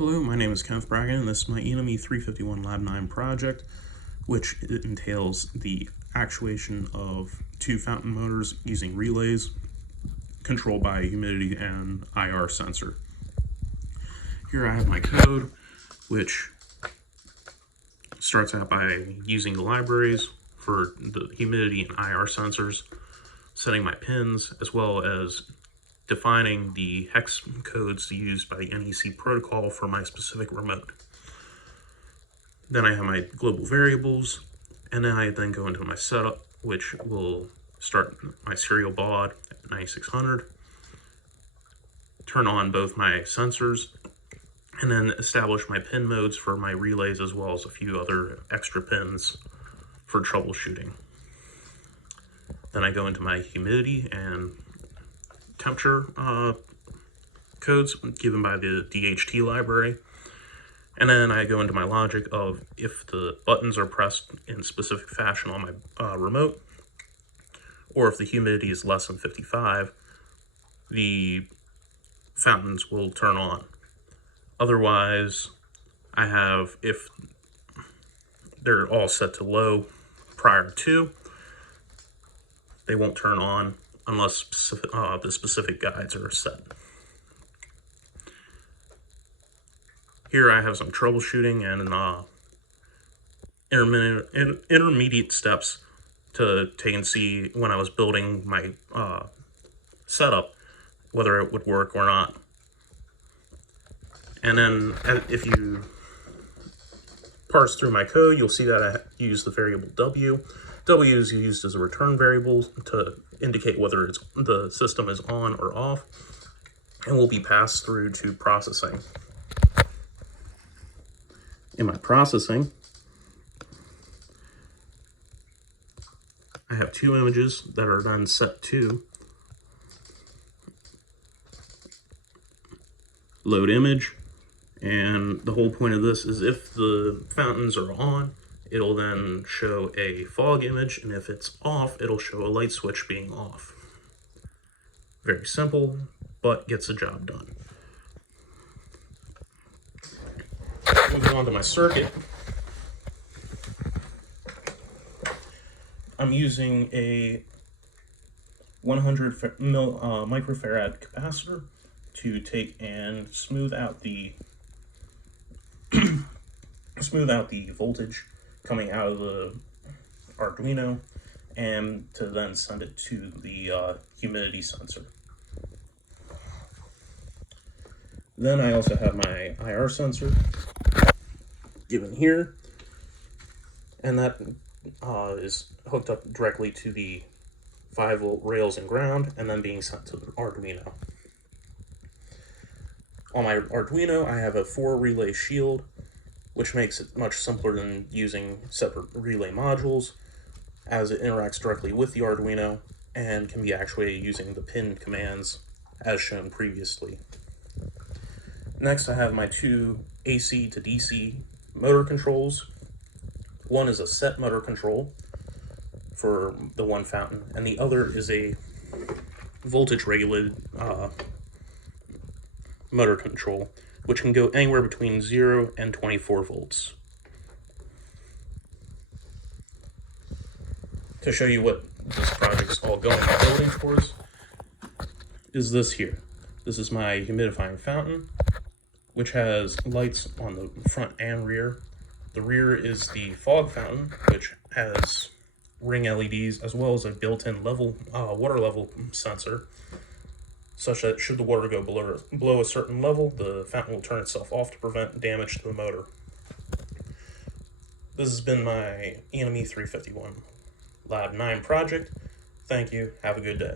Hello, my name is Kenneth Bragan, and this is my Enme 351 Lab 9 project, which entails the actuation of two fountain motors using relays controlled by a humidity and IR sensor. Here I have my code, which starts out by using the libraries for the humidity and IR sensors, setting my pins, as well as defining the hex codes used by the NEC protocol for my specific remote. Then I have my global variables, and then I go into my setup, which will start my serial baud at 9600, turn on both my sensors, and then establish my pin modes for my relays, as well as a few other extra pins for troubleshooting. Then I go into my humidity and temperature codes given by the DHT library. And then I go into my logic of if the buttons are pressed in a specific fashion on my remote, or if the humidity is less than 55, the fountains will turn on. Otherwise, I have, if they're all set to low prior to, they won't turn on unless the specific guides are set. Here I have some troubleshooting and intermediate steps to take and see when I was building my setup, whether it would work or not. And then if you parse through my code, you'll see that I use the variable W. W is used as a return variable to indicate whether the system is on or off, and will be passed through to processing. In my processing, I have two images that are then set to load image, and the whole point of this is if the fountains are on, it'll then show a fog image, and if it's off, it'll show a light switch being off. Very simple, but gets the job done. Moving on to my circuit, I'm using a 100 microfarad capacitor to take and smooth out the voltage coming out of the Arduino, and to then send it to the humidity sensor. Then I also have my IR sensor given here, and that is hooked up directly to the 5-volt rails and ground, and then being sent to the Arduino. On my Arduino, I have a 4-relay shield, which makes it much simpler than using separate relay modules, as it interacts directly with the Arduino and can be actuated using the pin commands as shown previously. Next, I have my two AC to DC motor controls. One is a set motor control for the one fountain, and the other is a voltage regulated motor control, which can go anywhere between 0 and 24 volts. To show you what this project is all going and building towards is this here. This is my humidifying fountain, which has lights on the front and rear. The rear is the fog fountain, which has ring LEDs as well as a built-in water level sensor, such that should the water go below a certain level, the fountain will turn itself off to prevent damage to the motor. This has been my Enme 351 Lab 9 project. Thank you. Have a good day.